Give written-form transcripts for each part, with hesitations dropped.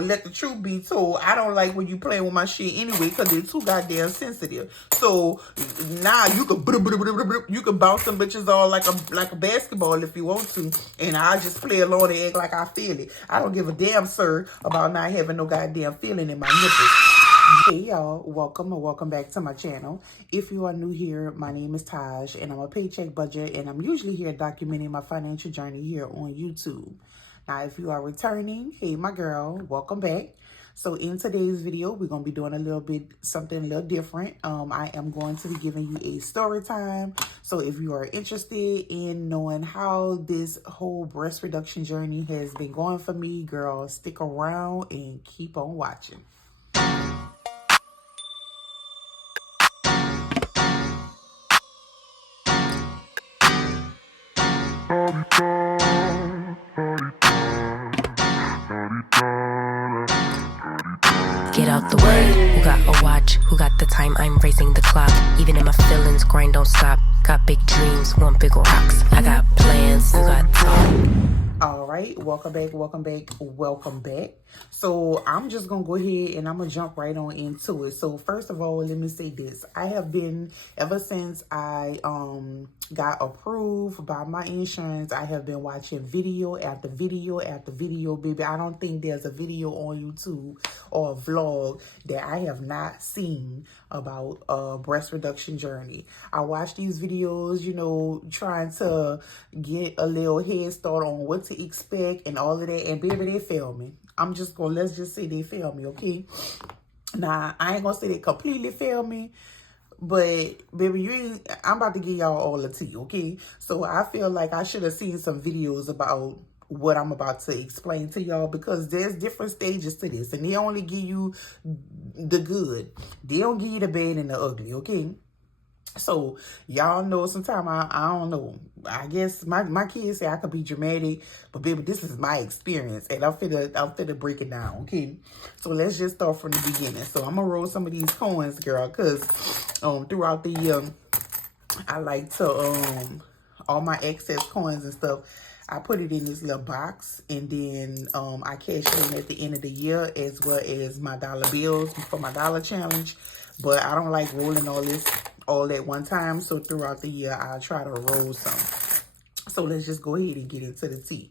Let the truth be told, I don't like when you playing with my shit anyway because they're too goddamn sensitive. So now you can bounce them bitches all like a basketball if you want to, and I just play along and act like I feel it. I don't give a damn, sir, about not having no goddamn feeling in my nipples. Hey y'all, welcome back to my channel. If you are new here, my name is Taj and I'm a paycheck budget, and I'm usually here documenting my financial journey here on YouTube. Now, if you are returning, hey, my girl, welcome back. So in today's video, we're going to be doing something a little different. I am going to be giving you a story time. So if you are interested in knowing how this whole breast reduction journey has been going for me, girl, stick around and keep on watching. Get out the way, who got a watch, who got the time, I'm raising the clock. Even in my feelings, grind don't stop. Got big dreams, want big rocks. I got plans, you got talk. All right, welcome back. So I'm just gonna go ahead and I'm gonna jump right on into it. So first of all, let me say this. I have been, ever since I got approved by my insurance, I have been watching video after video after video, baby. I don't think there's a video on YouTube or a vlog that I have not seen about a breast reduction journey. I watch these videos, you know, trying to get a little head start on what to expect and all of that, and baby, they fail me. Let's just say they fail me, okay? Now, I ain't gonna say they completely fail me, but baby, I'm about to give y'all all the tea, okay? So I feel like I should have seen some videos about what I'm about to explain to y'all, because there's different stages to this, and they only give you the good. They don't give you the bad and the ugly, okay? So y'all know sometimes I don't know. I guess my kids say I could be dramatic, but baby, this is my experience, and I'm finna break it down, okay? So let's just start from the beginning. So I'm gonna roll some of these coins, girl, cause throughout the year I like to all my excess coins and stuff, I put it in this little box, and then I cash it in at the end of the year, as well as my dollar bills for my dollar challenge. But I don't like rolling all at one time, so throughout the year I'll try to roll some. So let's just go ahead and get into the tea.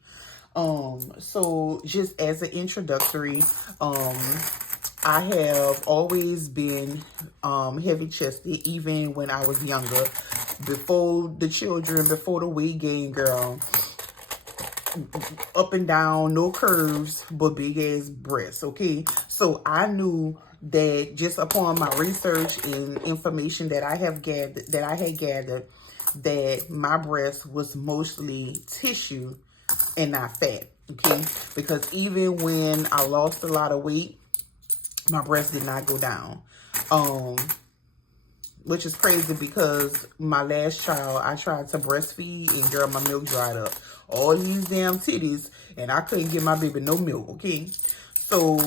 So just as an introductory, I have always been heavy chested, even when I was younger, before the children, before the weight gain, girl. Up and down, no curves, but big ass breasts, okay? So I knew that just upon my research and information that I had gathered, that my breast was mostly tissue and not fat, okay? Because even when I lost a lot of weight, my breast did not go down. Which is crazy, because my last child, I tried to breastfeed, and girl, my milk dried up. All these damn titties, and I couldn't give my baby no milk, okay? So,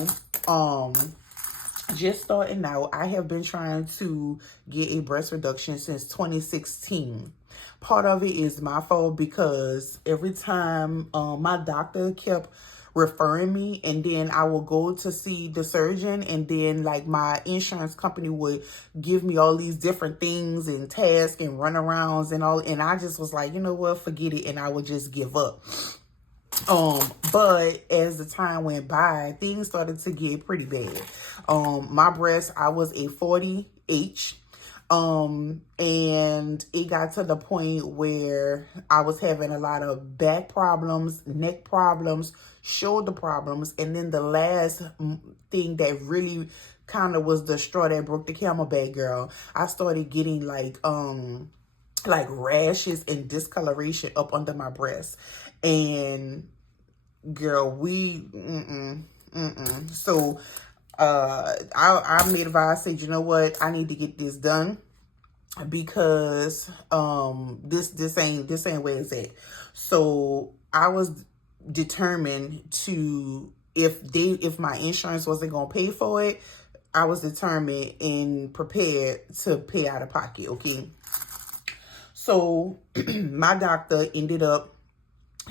just starting out, I have been trying to get a breast reduction since 2016. Part of it is my fault, because every time my doctor kept referring me, and then I will go to see the surgeon, and then like my insurance company would give me all these different things and tasks and runarounds and all, and I just was like, you know what, forget it, and I would just give up. But as the time went by, things started to get pretty bad. My breast, I was a 40H. And it got to the point where I was having a lot of back problems, neck problems, shoulder problems. And then the last thing that really kind of was the straw that broke the camel back, girl, I started getting like rashes and discoloration up under my breast. And girl, so I made a vow. I said, you know what, I need to get this done, because this ain't where it's at. So I was determined to, if my insurance wasn't gonna pay for it, I was determined and prepared to pay out of pocket, okay? So my doctor ended up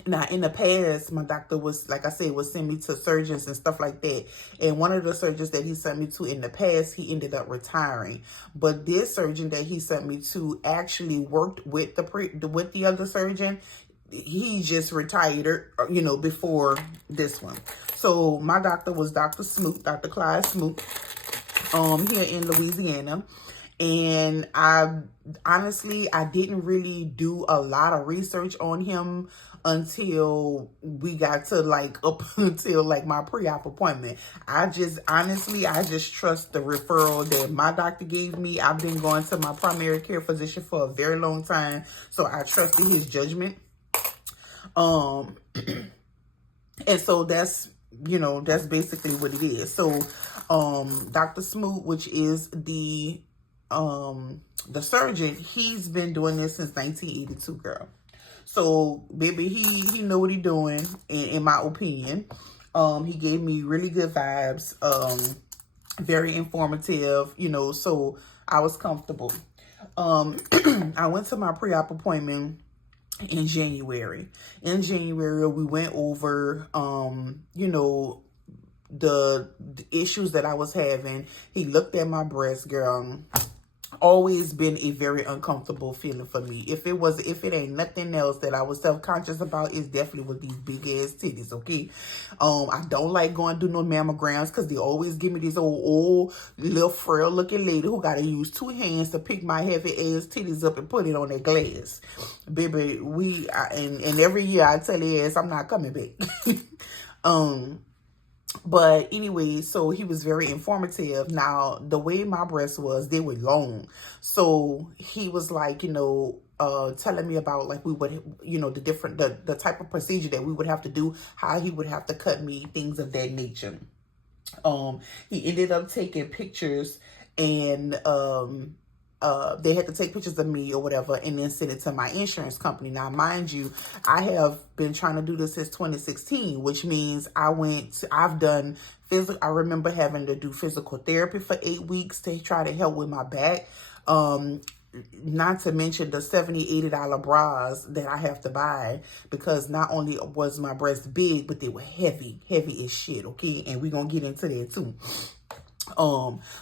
Now, in the past, my doctor was, like I said, would send me to surgeons and stuff like that. And one of the surgeons that he sent me to in the past, he ended up retiring. But this surgeon that he sent me to actually worked with the other surgeon. He just retired, before this one. So my doctor was Dr. Smoot, Dr. Clyde Smoot, here in Louisiana. And I didn't really do a lot of research on him until we got to up until my pre-op appointment. I just trust the referral that my doctor gave me. I've been going to my primary care physician for a very long time, so I trusted his judgment. And so that's basically what it is. So Dr. Smoot, which is the surgeon, he's been doing this since 1982, girl. So baby, he know what he doing, in my opinion. He gave me really good vibes, very informative, so I was comfortable. I went to my pre-op appointment in January. In January, we went over, the issues that I was having. He looked at my breast, girl. Always been a very uncomfortable feeling for me. If it ain't nothing else that I was self-conscious about, it's definitely with these big ass titties, okay? I don't like going to do no mammograms because they always give me this old little frail looking lady who gotta use 2 hands to pick my heavy ass titties up and put it on their glass. Baby, and every year I tell the ass I'm not coming back. But anyway, so he was very informative. Now, the way my breasts was, they were long. So he was telling me about we would, the type of procedure that we would have to do, how he would have to cut me, things of that nature. He ended up taking pictures, and they had to take pictures of me or whatever and then send it to my insurance company. Now, mind you, I have been trying to do this since 2016, which means I've done physical. I remember having to do physical therapy for 8 weeks to try to help with my back. Not to mention the $70, $80 bras that I have to buy, because not only was my breast big, but they were heavy as shit, okay? And we're going to get into that too.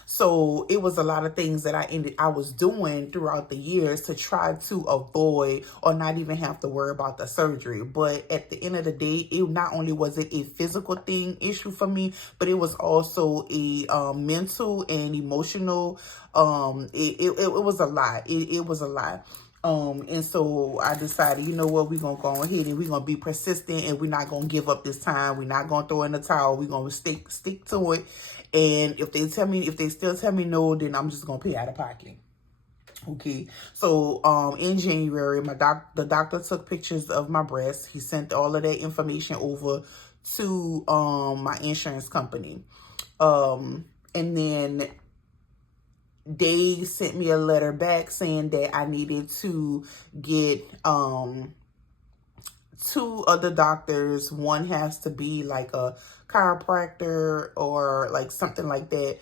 So it was a lot of things that I was doing throughout the years to try to avoid or not even have to worry about the surgery. But at the end of the day, it not only was it a physical issue for me, but it was also a mental and emotional. It was a lot. It was a lot. And so I decided, you know what, we're going to go ahead and we're going to be persistent, and we're not going to give up this time. We're not going to throw in the towel. We're going to stick to it. And if they still tell me no, then I'm just going to pay out of pocket. Okay. So, in January, the doctor took pictures of my breasts. He sent all of that information over to, my insurance company. And then they sent me a letter back saying that I needed to get, 2 other doctors. One has to be like a chiropractor or something like that.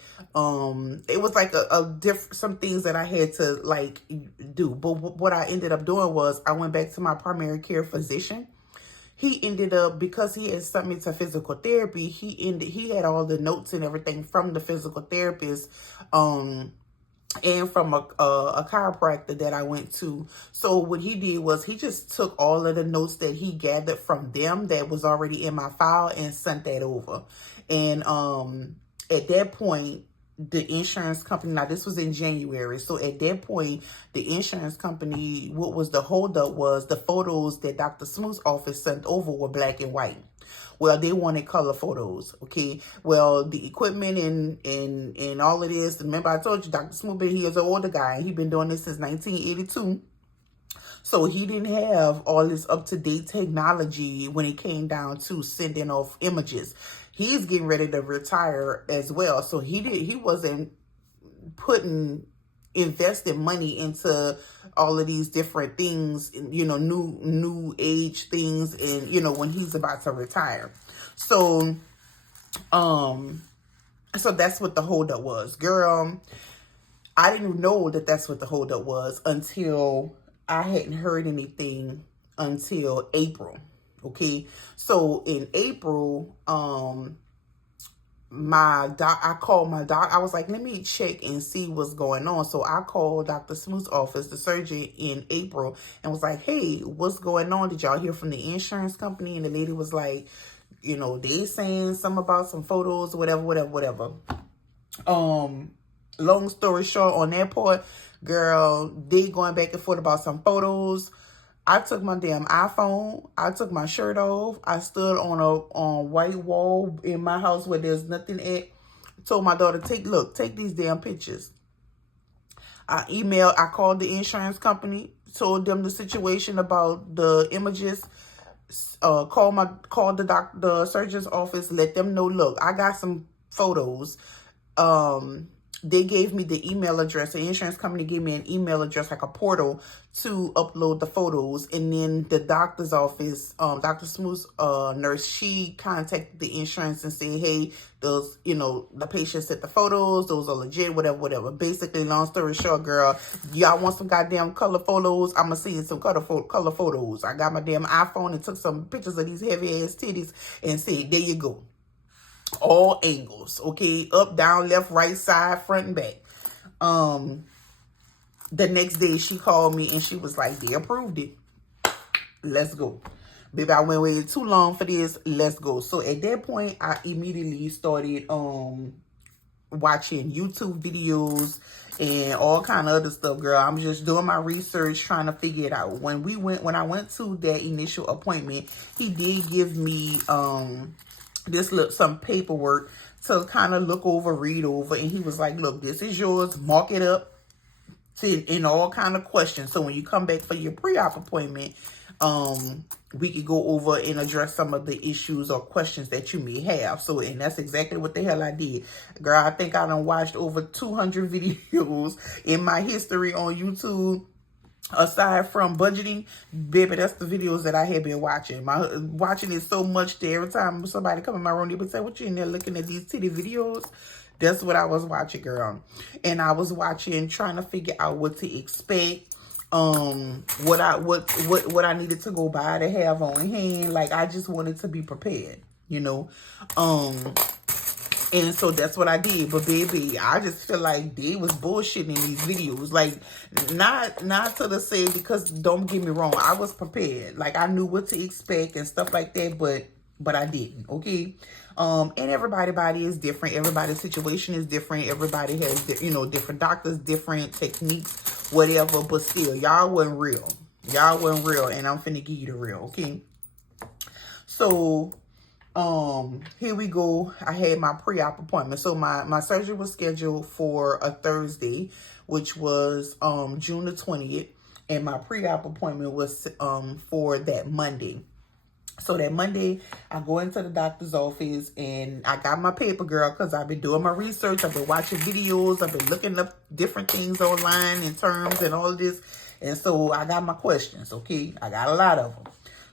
It was some things that I had to do. But what I ended up doing was I went back to my primary care physician. He ended up, because he had sent me to physical therapy, he had all the notes and everything from the physical therapist, and from a chiropractor that I went to. So what he did was he just took all of the notes that he gathered from them that was already in my file and sent that over. And at that point, the insurance company, now this was in January, so at that point, the insurance company, what was the holdup was the photos that Dr. Smoot's office sent over were black and white. Well, they wanted color photos, okay? Well, the equipment and all of this, remember I told you, Dr. Smoot, he is an older guy, and he's been doing this since 1982. So he didn't have all this up-to-date technology when it came down to sending off images. He's getting ready to retire as well. So he wasn't investing money into all of these different things, new age things, and when he's about to retire. So that's what the holdup was, girl. I didn't know that that's what the holdup was until I hadn't heard anything until April. Okay, so in April, I called my doc. I was like, let me check and see what's going on. So I called Dr. Smoot's office, the surgeon, in April, and was like, hey, what's going on? Did y'all hear from the insurance company? And the lady was like, they saying something about some photos, whatever. Long story short, on that part, girl, they going back and forth about some photos. I took my damn iPhone. I took my shirt off. I stood on a white wall in my house where there's nothing at. Told my daughter, take these damn pictures. I called the insurance company, told them the situation about the images. Called the surgeon's office, let them know, look, I got some photos. They gave me the email address. The insurance company gave me an email address, like a portal, to upload the photos. And then the doctor's office, Dr. Smooth's nurse, she contacted the insurance and said, hey, those, the patient sent the photos. Those are legit, whatever. Basically, long story short, girl, y'all want some goddamn color photos? I'm going to see you some color photos. I got my damn iPhone and took some pictures of these heavy-ass titties and said, there you go. All angles, okay? Up, down, left, right, side, front, and back. The next day she called me and she was like, they approved it. Let's go. Baby, I went way too long for this. Let's go. So at that point, I immediately started watching YouTube videos and all kind of other stuff, girl. I'm just doing my research, trying to figure it out. When I went to that initial appointment, he did give me some paperwork to kind of read over, and he was like, look, this is yours, mark it up in all kind of questions, so when you come back for your pre-op appointment, we could go over and address some of the issues or questions that you may have. So, and that's exactly what the hell I did, girl. I think I done watched over 200 videos in my history on YouTube. Aside from budgeting, baby, that's the videos that I have been watching. Watching it so much that every time somebody come in my room, they would say, what you in there looking at these titty videos? That's what I was watching, girl. And I was watching, trying to figure out what to expect, what I needed to go buy to have on hand. Like, I just wanted to be prepared, And so that's what I did. But baby, I just feel like they was bullshitting in these videos. Like, not to the say, because don't get me wrong, I was prepared. Like, I knew what to expect and stuff like that, but I didn't, okay? And everybody's body is different. Everybody's situation is different. Everybody has, different doctors, different techniques, whatever. But still, y'all wasn't real. Y'all wasn't real, and I'm finna give you the real, okay? So, here we go. I had my pre-op appointment. So my surgery was scheduled for a Thursday, which was June the 20th, and my pre-op appointment was for that Monday. So that Monday, I go into the doctor's office and I got my paper, girl, because I've been doing my research. I've been watching videos. I've been looking up different things online in terms and all of this. And so I got my questions, okay? I got a lot of them.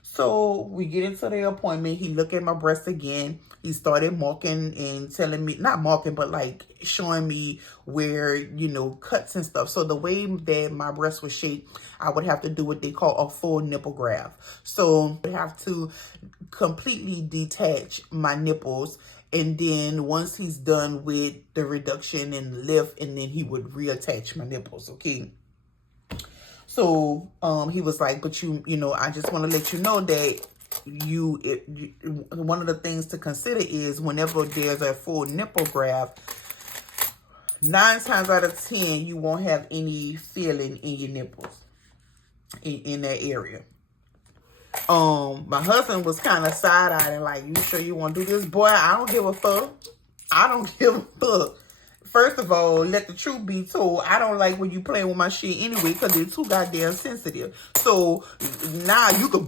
So we get into the appointment. He looked at my breast again. He started marking and telling me, not marking, but like showing me where, cuts and stuff. So the way that my breast was shaped, I would have to do what they call a full nipple graft. So I have to completely detach my nipples. And then once he's done with the reduction and lift, and then he would reattach my nipples, okay? So, he was like, but I just want to let you know that one of the things to consider is whenever there's a full nipple graft, 9 times out of 10, you won't have any feeling in your nipples in that area. My husband was kind of side-eyeing, like, you sure you want to do this? Boy, I don't give a fuck. I don't give a fuck. First of all, let the truth be told, I don't like when you playing with my shit anyway, because they're too goddamn sensitive. So now you can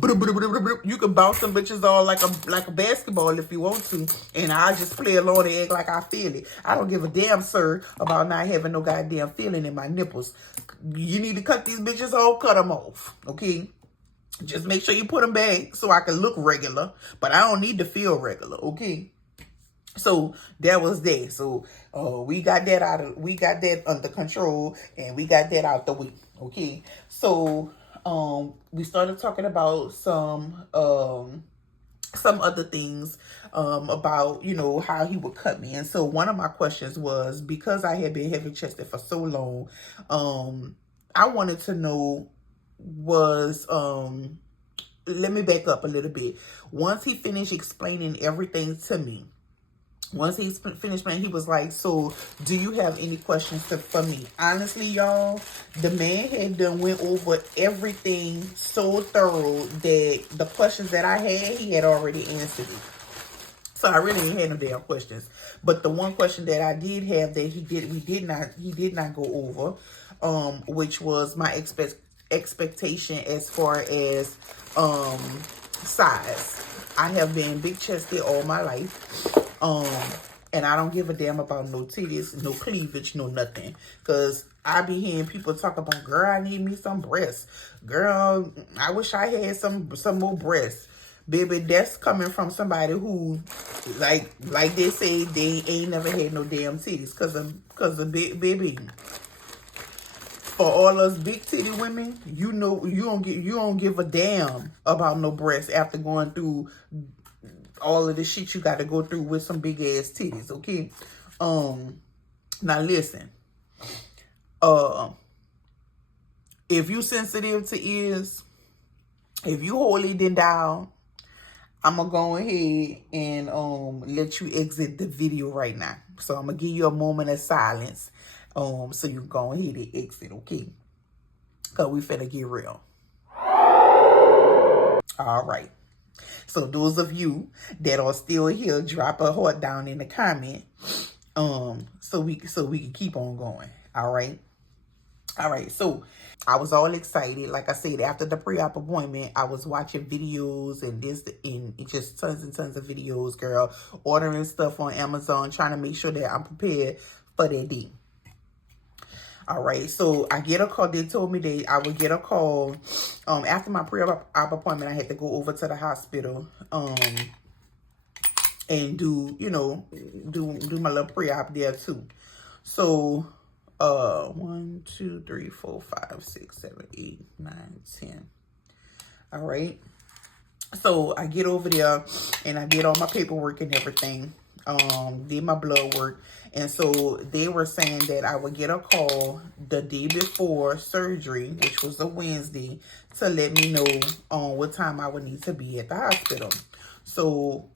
bounce them bitches all like a basketball if you want to, and I just play along and act like I feel it. I don't give a damn, sir, about not having no goddamn feeling in my nipples. You need to cut these bitches off, cut them off, okay? Just make sure you put them back so I can look regular, but I don't need to feel regular, okay? So that was that. So we got that under control, and we got that out the way. Okay. So we started talking about some some other things about, you know, how he would cut me. And so one of my questions was, because I had been heavy chested for so long, I wanted to know was, let me back up a little bit. Once he finished explaining everything to me, once he finished, man, he was like, so do you have any questions for me? Honestly, y'all, the man had done went over everything so thorough that the questions that I had, he had already answered it. So I really didn't have no damn questions. But the one question that I did have that he did not go over, which was my expectation as far as size. I have been big chested all my life. And I don't give a damn about no titties, no cleavage, no nothing. Cause I be hearing people talk about, girl, I need me some breasts. Girl, I wish I had some more breasts. Baby, that's coming from somebody who, like they say, they ain't never had no damn titties. Cause of baby. For all us big titty women, you know, you don't give a damn about no breasts after going through all of the shit you got to go through with some big ass titties, okay? Now listen, if you sensitive to ears, if you holy then down, I'm gonna go ahead and let you exit the video right now. So I'm gonna give you a moment of silence, so you go ahead and exit, okay? Cause we finna get real. All right. So those of you that are still here, drop a heart down in the comment, so we can keep on going. All right. So I was all excited. Like I said, after the pre-op appointment, I was watching videos and just tons and tons of videos, girl, ordering stuff on Amazon, trying to make sure that I'm prepared for that day. All right, so I get a call. They told me that I would get a call. After my pre-op appointment, I had to go over to the hospital and do my little pre-op there too. So 1, 2, 3, 4, 5, 6, 7, 8, 9, 10. All right. So I get over there and I did all my paperwork and everything. Did my blood work. And so they were saying that I would get a call the day before surgery, which was a Wednesday, to let me know what time I would need to be at the hospital. So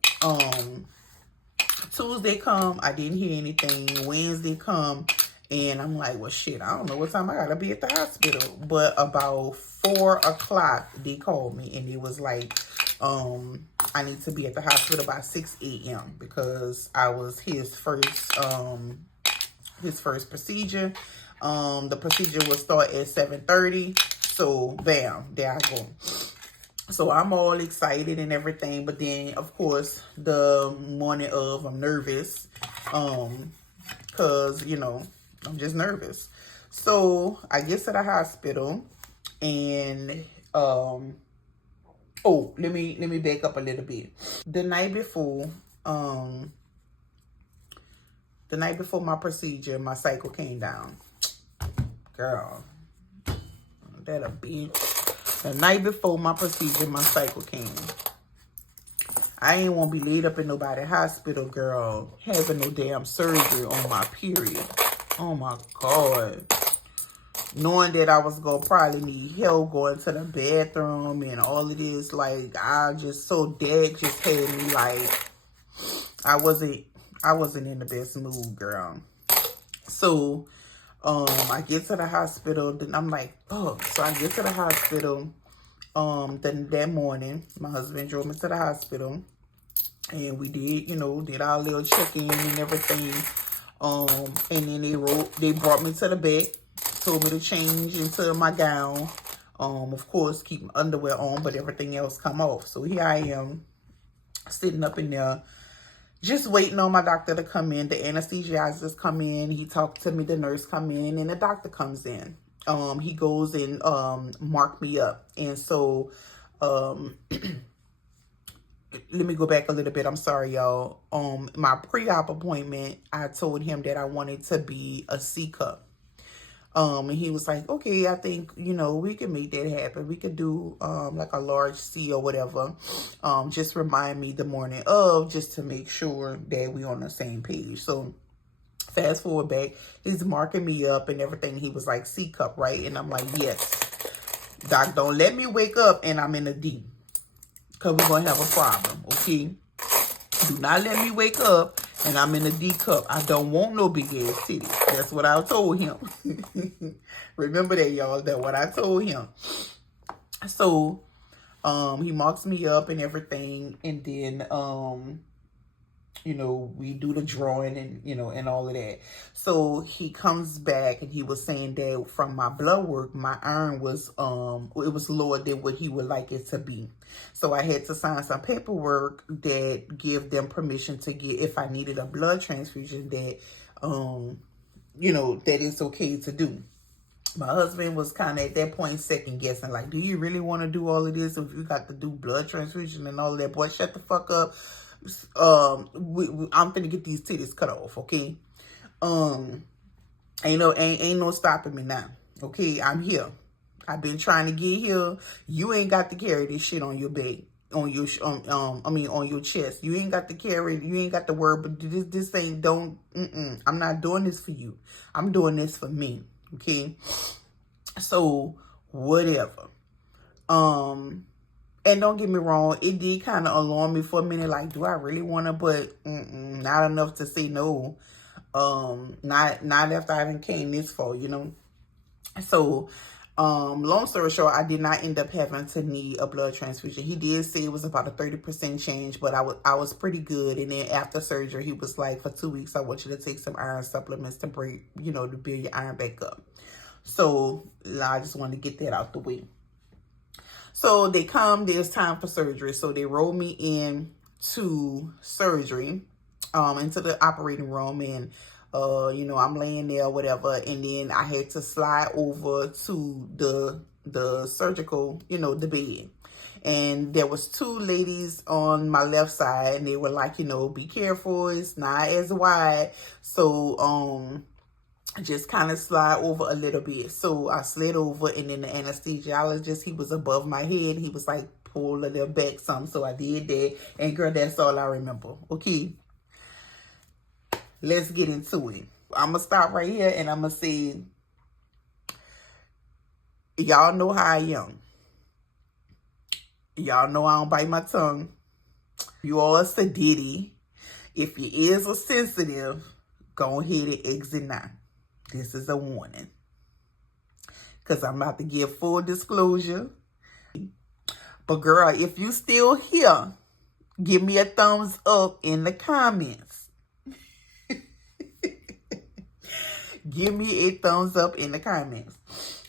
Tuesday come, I didn't hear anything. Wednesday come, and I'm like, well, shit, I don't know what time I gotta be at the hospital. But about 4 o'clock, they called me, and it was like, I need to be at the hospital by 6 a.m. because I was his first procedure. The procedure will start at 7:30. So bam, there I go. So I'm all excited and everything, but then of course the morning of, I'm nervous, cause I'm just nervous. So I get to the hospital and oh, let me back up a little bit. The night before my procedure, my cycle came down. Girl, that a bitch. The night before my procedure, my cycle came. I ain't want to be laid up in nobody's hospital, girl, having no damn surgery on my period. Oh my God. Knowing that I was going to probably need help going to the bathroom and all of this, like, that just had me like, I wasn't in the best mood, girl. So, I get to the hospital, then I'm like, fuck. So I get to the hospital, then that morning, my husband drove me to the hospital, and we did our little check-in and everything, and then they brought me to the bed, told me to change into my gown, of course, keep my underwear on, but everything else come off. So here I am, sitting up in there, just waiting on my doctor to come in. The anesthesiologist come in. He talked to me. The nurse come in, and the doctor comes in. He goes and mark me up. And so, let me go back a little bit. I'm sorry, y'all. My pre-op appointment, I told him that I wanted to be a C cup. And he was like, okay, I think, we can make that happen. We could do like a large C or whatever. Just remind me the morning of, just to make sure that we on the same page. So fast forward back, he's marking me up and everything. He was like, C cup, right? And I'm like, yes. Doc, don't let me wake up and I'm in a D. Because we're going to have a problem, okay? Do not let me wake up and I'm in a D cup. I don't want no big ass titties. That's what I told him. Remember that, y'all. That's what I told him. So, he marks me up and everything. And then, we do the drawing and, and all of that. So he comes back and he was saying that from my blood work, my iron was, it was lower than what he would like it to be. So I had to sign some paperwork that give them permission to get, if I needed a blood transfusion, that, that it's okay to do. My husband was kind of at that point second guessing, like, do you really want to do all of this if you got to do blood transfusion and all of that? Boy, shut the fuck up. I'm finna get these titties cut off, okay? Ain't no stopping me now, okay? I'm here. I've been trying to get here. You ain't got to carry this shit on your back, on your on your chest. You ain't got to carry. You ain't got to worry. But this ain't don't. I'm not doing this for you. I'm doing this for me, okay? So whatever. And don't get me wrong, it did kind of alarm me for a minute. Like, do I really want to? But not enough to say no. Not after I even came this far, So, long story short, I did not end up having to need a blood transfusion. He did say it was about a 30% change, but I was pretty good. And then after surgery, he was like, for 2 weeks, I want you to take some iron supplements to bring, to build your iron back up. So I just wanted to get that out the way. So they come, there's time for surgery. So they roll me in to surgery, into the operating room, and I'm laying there, whatever, and then I had to slide over to the surgical, the bed. And there was 2 ladies on my left side, and they were like, be careful, it's not as wide. So just kind of slide over a little bit. So I slid over, and then the anesthesiologist, he was above my head. He was like, pull a little back some. So I did that. And girl, that's all I remember. Okay. Let's get into it. I'm going to stop right here and I'm going to say, y'all know how I am. Y'all know I don't bite my tongue. You all sedity. If your ears are sensitive, go ahead and exit now. This is a warning. Because I'm about to give full disclosure. But girl, if you still here, give me a thumbs up in the comments. Give me a thumbs up in the comments.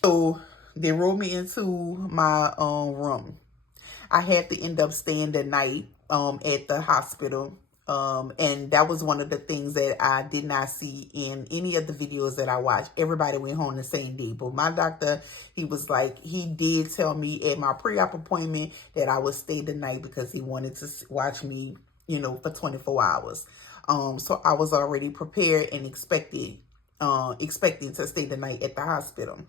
So they rolled me into my room. I had to end up staying the night at the hospital. And that was one of the things that I did not see in any of the videos that I watched. Everybody went home the same day. But my doctor, he was like, he did tell me at my pre-op appointment that I would stay the night because he wanted to watch me, for 24 hours. So I was already prepared and expecting to stay the night at the hospital.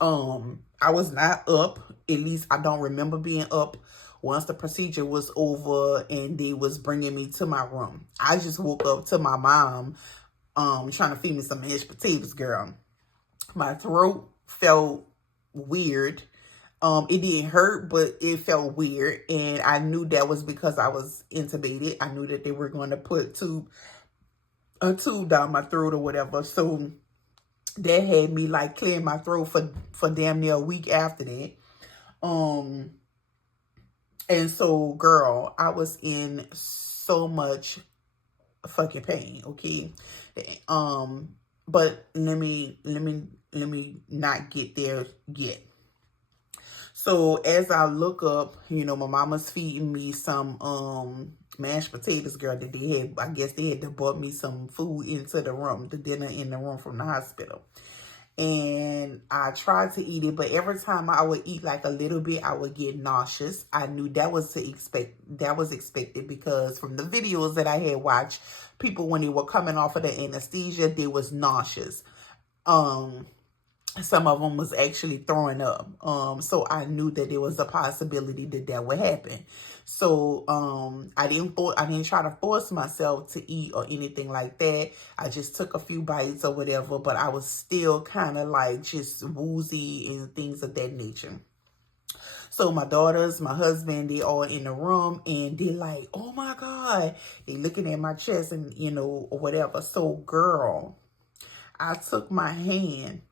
I was not up. At least I don't remember being up once the procedure was over and they was bringing me to my room. I just woke up to my mom trying to feed me some mashed potatoes, girl. My throat felt weird. It didn't hurt, but it felt weird. And I knew that was because I was intubated. I knew that they were going to put a tube down my throat or whatever. So that had me like clearing my throat for damn near a week after that. And so, girl, I was in so much fucking pain, okay? But let me not get there yet. So as I look up, my mama's feeding me some mashed potatoes, girl, that they had. I guess they had to brought me some food into the room, the dinner in the room from the hospital. And I tried to eat it, but every time I would eat like a little bit, I would get nauseous. I knew that was expected because from the videos that I had watched, people, when they were coming off of the anesthesia, they was nauseous. some of them was actually throwing up. So I knew that there was a possibility that that would happen. So I didn't try to force myself to eat or anything like that. I just took a few bites or whatever, but I was still kind of like just woozy and things of that nature. So my daughters, my husband, they all in the room and they like, oh my God, they looking at my chest and, you know, or whatever. So girl, I took my hand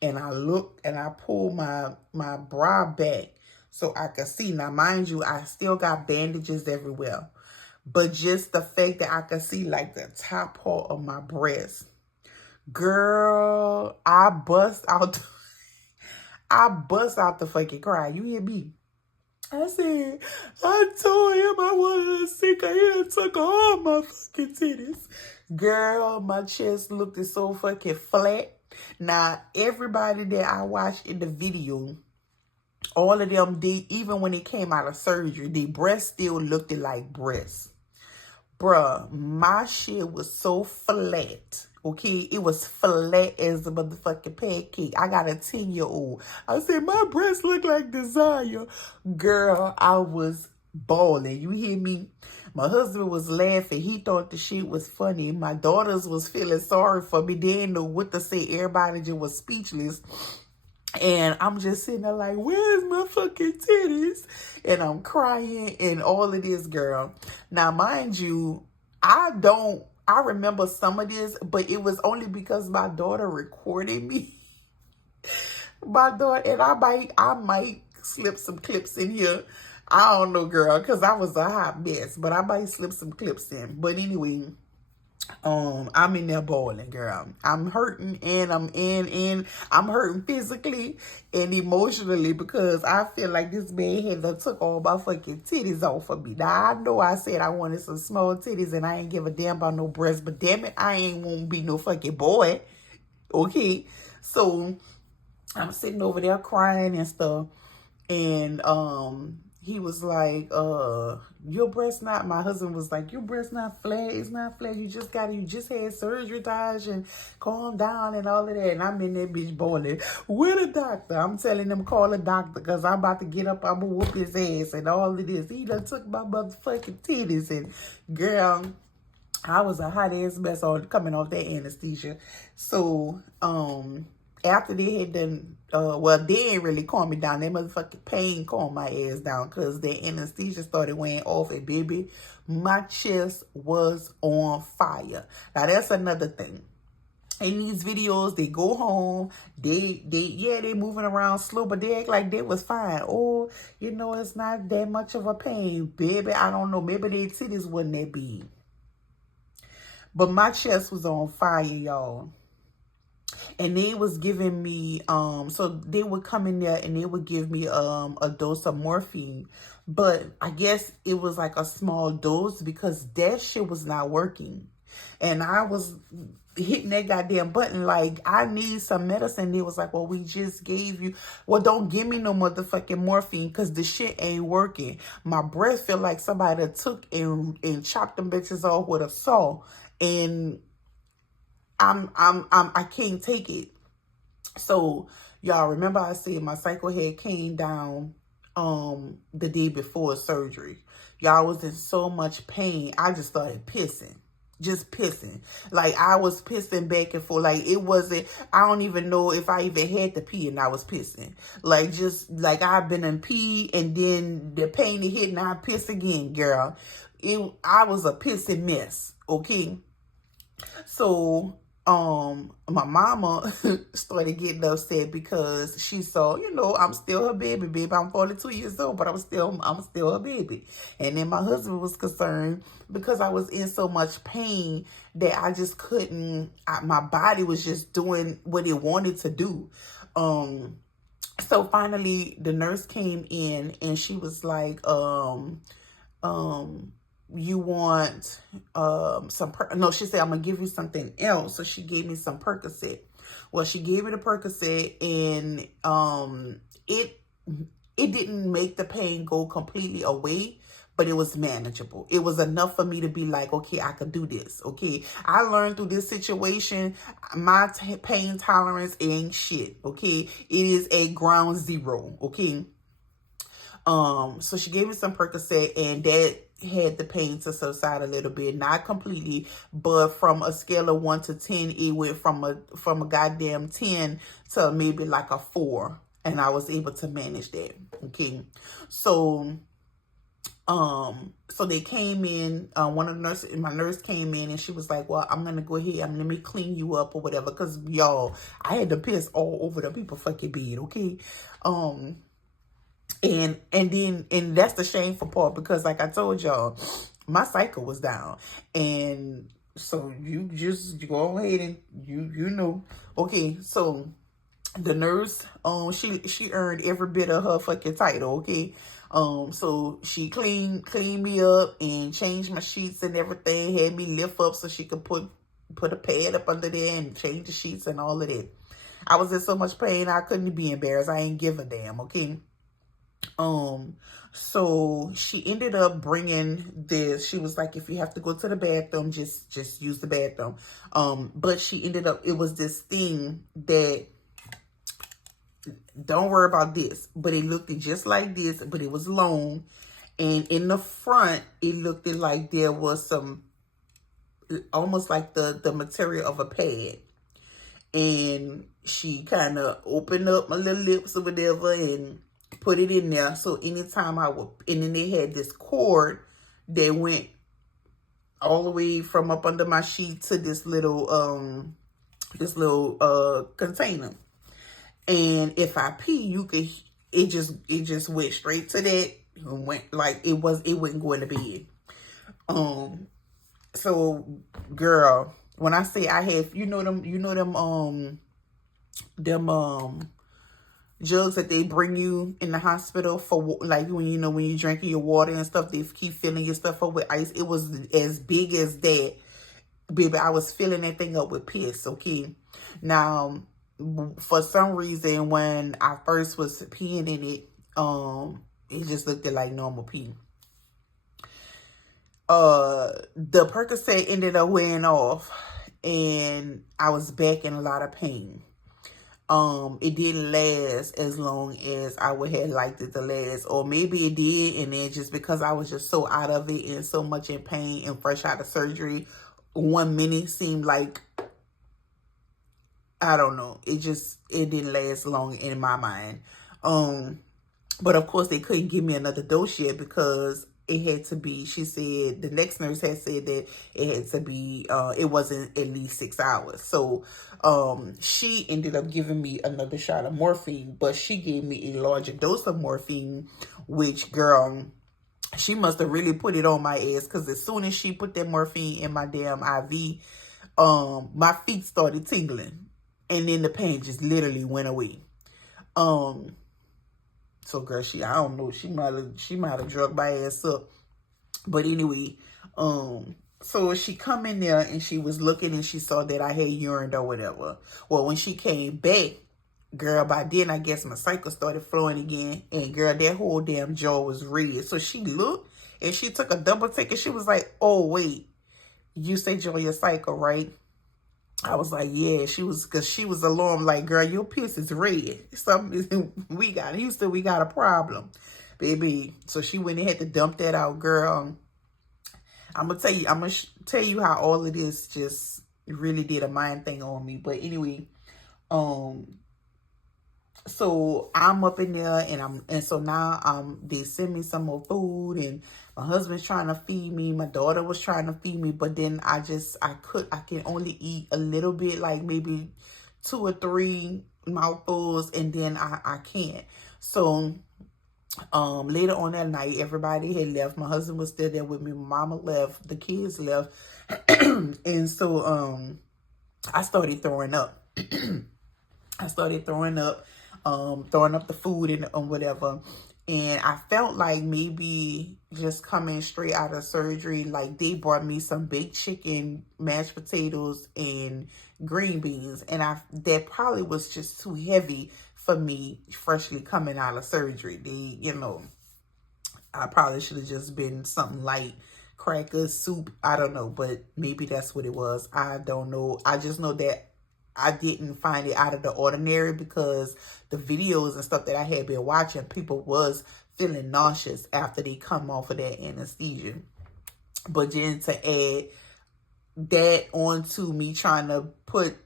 and I looked and I pulled my bra back so I could see. Now, mind you, I still got bandages everywhere. But just the fact that I could see like the top part of my breast. Girl, I bust out the fucking cry. You hear me? I said, I told him I wanted to sick. He took all my fucking titties. Girl, my chest looked so fucking flat. Now, everybody that I watched in the video, all of them did, even when they came out of surgery, their breasts still looked like breasts. Bruh, my shit was so flat. Okay, it was flat as a motherfucking pancake. I got a 10-year-old. I said, my breasts look like desire. Girl, I was bawling. You hear me? My husband was laughing. He thought the shit was funny. My daughters was feeling sorry for me. They didn't know what to say. Everybody just was speechless. And I'm just sitting there like, where's my fucking titties? And I'm crying and all of this, girl. Now, mind you, I remember some of this, but it was only because my daughter recorded me. My daughter, and I might slip some clips in here. I don't know, girl, because I was a hot mess, but I might slip some clips in. But anyway, I'm in there bawling, girl. I'm hurting and I'm hurting physically and emotionally because I feel like this man had took all my fucking titties off of me. Now, I know I said I wanted some small titties and I ain't give a damn about no breasts, but damn it, I ain't won't be no fucking boy. Okay? So, I'm sitting over there crying and stuff. And, he was like, your breast not, my husband was like, your breast not flat, it's not flat, you just had surgery, Taj, and calm down and all of that. And I'm in that bitch bawling, where the doctor? I'm telling them, call a doctor, because I'm about to get up, I'm gonna whoop his ass and all of this. He done took my motherfucking titties. And girl, I was a hot ass mess coming off that anesthesia. So, after they had done, well, they didn't really calm me down. That motherfucking pain calmed my ass down because the anesthesia started wearing off. And baby, my chest was on fire. Now, that's another thing. In these videos, they go home, they moving around slow, but they act like they was fine. Oh, you know, it's not that much of a pain. Baby, I don't know. Maybe their titties wasn't that big. But my chest was on fire, y'all. And they was giving me, so they would come in there and they would give me a dose of morphine. But I guess it was like a small dose because that shit was not working. And I was hitting that goddamn button like, I need some medicine. They was like, well, we just gave you, well, don't give me no motherfucking morphine because the shit ain't working. My breath feel like somebody took and chopped them bitches off with a saw. And I can't take it. So y'all remember I said my cycle had came down the day before surgery. Y'all was in so much pain. I just started pissing. Just pissing. Like I was pissing back and forth. Like it wasn't, I don't even know if I even had to pee and I was pissing. Like just like I've been in pee and then the pain hit and I piss again, girl. I was a pissing mess. Okay. So my mama started getting upset because she saw, you know, I'm still her baby. I'm 42 years old, but I'm still her baby. And then my husband was concerned because I was in so much pain that I just couldn't, my body was just doing what it wanted to do. So finally the nurse came in and she was like, you want no, she said, I'm gonna give you something else. So she gave me some Percocet. Well, she gave me the Percocet and it didn't make the pain go completely away, but it was manageable. It was enough for me to be like, okay, I could do this. Okay, I learned through this situation, my pain tolerance ain't shit. Okay, it is a ground zero. Okay. So she gave me some Percocet, and that had the pain to subside a little bit, not completely, but from a scale of 1 to 10, it went from a goddamn 10 to maybe like a 4, and I was able to manage that. Okay, so they came in, one of the nurses, my nurse came in, and she was like, well, I'm gonna go ahead, let me clean you up or whatever, because y'all, I had to piss all over the people fucking bed. Okay, and that's the shameful part, because like I told y'all, my cycle was down, and so you just go ahead and you know. Okay, so the nurse, she earned every bit of her fucking title. Okay, so she cleaned me up and changed my sheets and everything, had me lift up so she could put a pad up under there and change the sheets and all of that. I was in so much pain I couldn't be embarrassed. I ain't give a damn. Okay. So she ended up bringing this. She was like, if you have to go to the bathroom, just use the bathroom. But she ended up, it was this thing that, don't worry about this, but it looked just like this, but it was long. And in the front, it looked like there was some, almost like the material of a pad. And she kind of opened up my little lips or whatever and put it in there. So anytime I would, and then they had this cord that went all the way from up under my sheet to this little container. And if I pee, it just went straight to that and went like it wouldn't go in the bed. So girl, when I say I have, them jugs that they bring you in the hospital for, like, when you're drinking your water and stuff, they keep filling your stuff up with ice. It was as big as that, baby. I was filling that thing up with piss. Okay, now for some reason when I first was peeing in it, it just looked like normal pee. The Percocet ended up wearing off, and I was back in a lot of pain. It didn't last as long as I would have liked it to last, or maybe it did, and then just because I was just so out of it and so much in pain and fresh out of surgery, 1 minute seemed like, I don't know, it didn't last long in my mind. But of course they couldn't give me another dose yet, because it had to be, she said, the next nurse had said that it had to be, it wasn't at least 6 hours. So she ended up giving me another shot of morphine, but she gave me a larger dose of morphine, which, girl, she must have really put it on my ass, because as soon as she put that morphine in my damn IV, my feet started tingling, and then the pain just literally went away. So girl, I don't know, she might have drugged my ass up. But anyway, so she come in there and she was looking and she saw that I had urine or whatever. Well, when she came back, girl, by then I guess my cycle started flowing again. And girl, that whole damn jaw was red. So she looked and she took a double take and she was like, oh wait, you said you're on your cycle, right? I was like, yeah. Because she was alarmed, like, girl, your piss is red. Something we got a problem, baby. So she went and had to dump that out, girl. I'm gonna tell you how all of this just really did a mind thing on me. But anyway, so I'm up in there, and so now they send me some more food, and my husband's trying to feed me. My daughter was trying to feed me, but then I can only eat a little bit, like maybe 2 or 3 mouthfuls, and then I can't. So later on that night, everybody had left. My husband was still there with me. My mama left. The kids left. And so I started throwing up. throwing up the food and whatever. And I felt like maybe just coming straight out of surgery, like they brought me some baked chicken, mashed potatoes, and green beans. And that probably was just too heavy for me freshly coming out of surgery. I probably should have just been something light, crackers, soup. I don't know, but maybe that's what it was. I don't know. I just know that I didn't find it out of the ordinary because the videos and stuff that I had been watching, people was feeling nauseous after they come off of that anesthesia. But then to add that onto me trying to put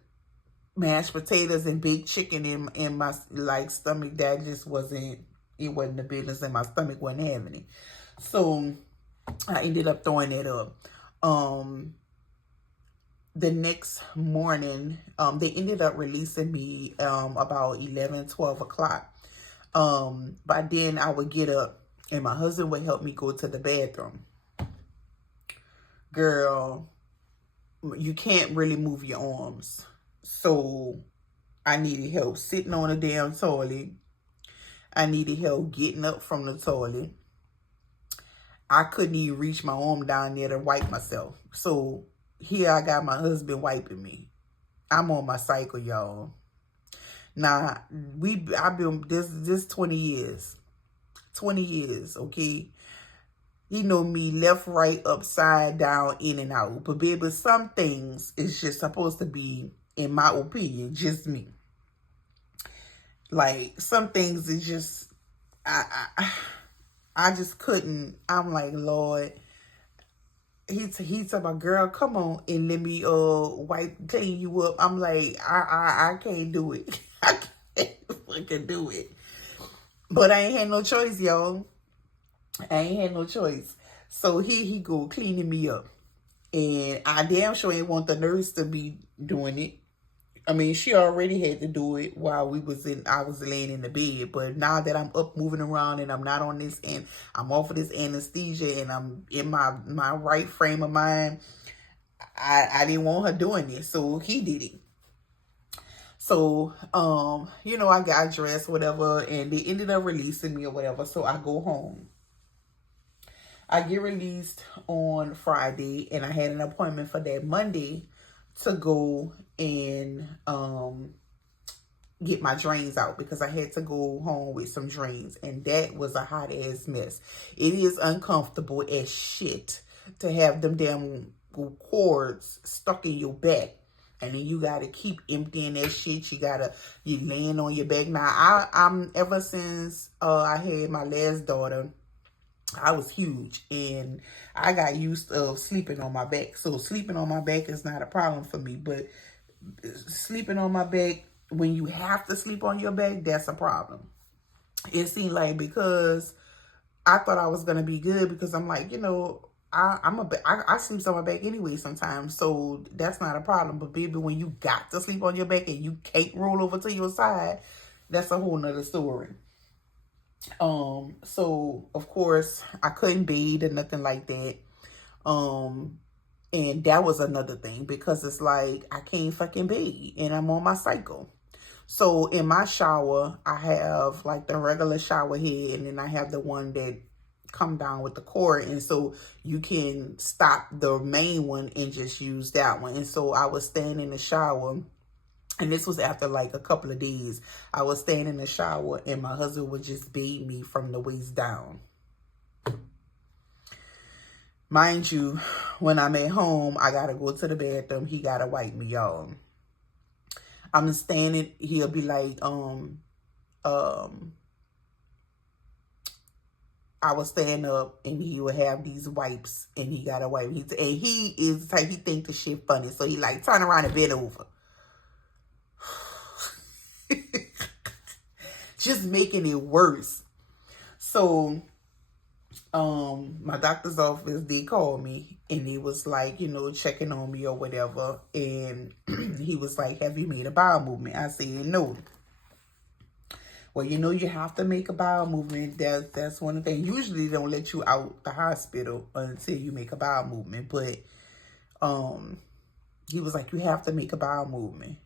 mashed potatoes and baked chicken in my like stomach, that just wasn't, it wasn't the business, and my stomach wasn't having it. So I ended up throwing it up. The next morning, they ended up releasing me about 11, 12 o'clock. By then I would get up and my husband would help me go to the bathroom. Girl, you can't really move your arms. So I needed help sitting on a damn toilet. I needed help getting up from the toilet. I couldn't even reach my arm down there to wipe myself. So here I got my husband wiping me. I'm on my cycle, y'all. Now, I've been this 20 years. 20 years, okay? You know me, left, right, upside down, in and out. But baby, some things is just supposed to be, in my opinion, just me. Like, some things is just, I just couldn't. I'm like, Lord. He told my girl, come on and let me clean you up. I'm like, I can't do it. I can't fucking do it. But I ain't had no choice, y'all. I ain't had no choice. So he go cleaning me up. And I damn sure ain't want the nurse to be doing it. I mean, she already had to do it while I was laying in the bed. But now that I'm up moving around and I'm not on this and I'm off of this anesthesia and I'm in my right frame of mind, I didn't want her doing this. So he did it. So, I got dressed, whatever, and they ended up releasing me or whatever. So I go home. I get released on Friday and I had an appointment for that Monday to go and get my drains out because I had to go home with some drains, and that was a hot ass mess. It is uncomfortable as shit to have them damn cords stuck in your back, and then you gotta keep emptying that shit. You laying on your back. Now I'm ever since I had my last daughter, I was huge and I got used to sleeping on my back. So sleeping on my back is not a problem for me. But sleeping on my back, when you have to sleep on your back, that's a problem. It seemed like because I thought I was going to be good because I'm like, I sleep on my back anyway sometimes. So that's not a problem. But baby, when you got to sleep on your back and you can't roll over to your side, that's a whole nother story. So of course I couldn't bathe or nothing like that. And that was another thing because it's like I can't fucking bathe and I'm on my cycle. So in my shower, I have like the regular shower head, and then I have the one that come down with the cord, and so you can stop the main one and just use that one. And so I was standing in the shower. And this was after like a couple of days. I was staying in the shower and my husband would just bathe me from the waist down. Mind you, when I'm at home, I got to go to the bathroom. He got to wipe me, y'all. I'm standing, he'll be like, I was standing up and he would have these wipes and he got to wipe me. And he is the type, he think the shit funny. So he like, turn around and bend over. Just making it worse. So my doctor's office, they called me and he was like, checking on me or whatever, and he was like, have you made a bowel movement? I said no. Well, you have to make a bowel movement. That's one of the things. Usually they don't let you out the hospital until you make a bowel movement, but he was like, you have to make a bowel movement.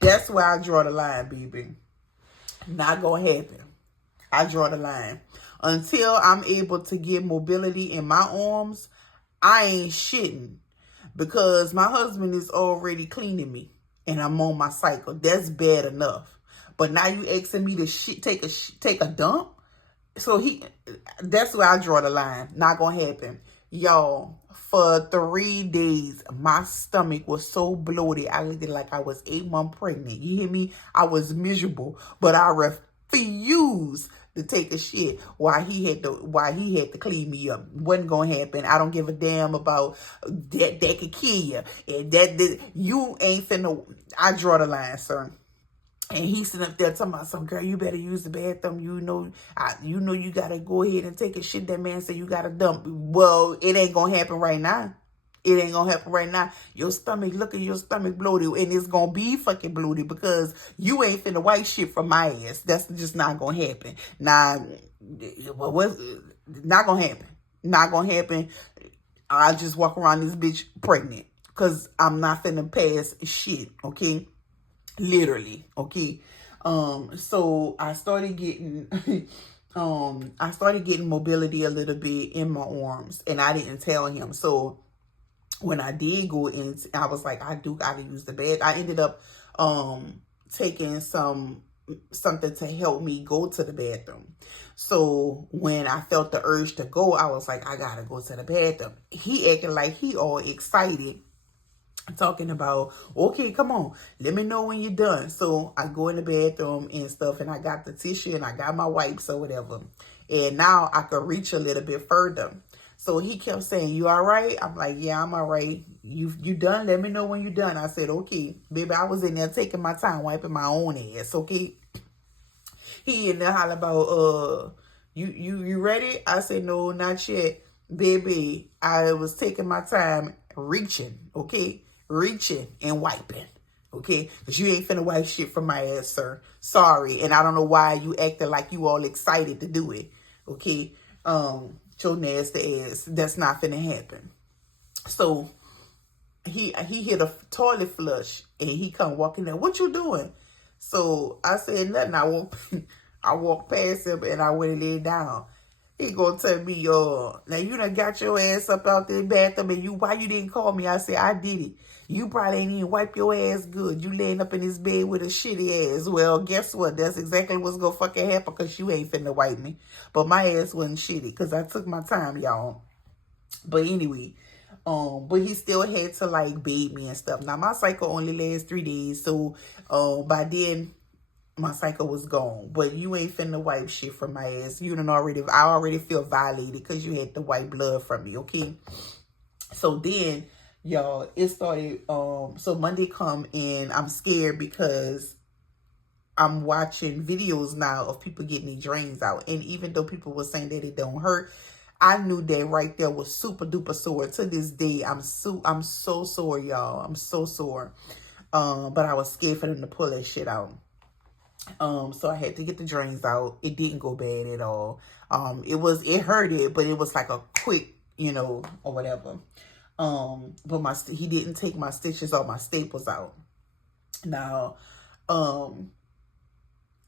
That's where I draw the line, baby. Not gonna happen. I draw the line. Until I'm able to get mobility in my arms, I ain't shitting. Because my husband is already cleaning me. And I'm on my cycle. That's bad enough. But now you asking me to take a dump? So that's where I draw the line. Not gonna happen. Y'all, for 3 days, my stomach was so bloated. I looked like I was 8 months pregnant. You hear me? I was miserable, but I refused to take a shit while he had to clean me up. Wasn't gonna happen. I don't give a damn about that. That could kill you. And that you ain't finna. I draw the line, sir. And he's sitting up there talking about some girl, you better use the bathroom. You know you gotta go ahead and take a shit. That man said you gotta dump. Well, it ain't gonna happen right now. It ain't gonna happen right now. Your stomach, look at your stomach bloated, and it's gonna be fucking bloated because you ain't finna wipe shit from my ass. That's just not gonna happen. Nah, what's not gonna happen? Not gonna happen. I'll just walk around this bitch pregnant because I'm not finna pass shit. Okay. Literally, okay. So I started getting mobility a little bit in my arms, and I didn't tell him. So when I did go in, I was like, I do gotta use the bed. I ended up taking something to help me go to the bathroom. So when I felt the urge to go, I was like, I gotta go to the bathroom. He acted like he all excited, talking about, okay, come on, let me know when you're done. So I go in the bathroom and stuff, and I got the tissue and I got my wipes or whatever, and now I could reach a little bit further. So he kept saying, you all right? I'm like, yeah, I'm all right. You done? Let me know when you're done. I said, okay. Baby, I was in there taking my time wiping my own ass, okay? He in there hollering about, you ready? I said, no, not yet. Baby, I was taking my time reaching, okay? Reaching and wiping, okay? Because you ain't finna wipe shit from my ass, sir. Sorry. And I don't know why you acting like you all excited to do it, okay? Your nasty ass. That's not finna happen. So he hit a toilet flush and he come walking there. What you doing? So I said nothing. I walked past him and I went and laid down. He gonna tell me, now you done got your ass up out there bathroom and why you didn't call me? I said, I did it. You probably ain't even wipe your ass good. You laying up in this bed with a shitty ass. Well, guess what? That's exactly what's gonna fucking happen because you ain't finna wipe me. But my ass wasn't shitty because I took my time, y'all. But anyway, but he still had to like bathe me and stuff. Now my cycle only lasts 3 days. So by then my cycle was gone. But you ain't finna wipe shit from my ass. I already feel violated because you had to wipe blood from me, okay? So then, y'all, it started, so Monday come and I'm scared because I'm watching videos now of people getting their drains out. And even though people were saying that it don't hurt, I knew that right there was super duper sore. To this day, I'm so sore, y'all. I'm so sore. But I was scared for them to pull that shit out. So I had to get the drains out. It didn't go bad at all. It hurted, but it was like a quick, or whatever. But he didn't take my stitches or my staples out. Now,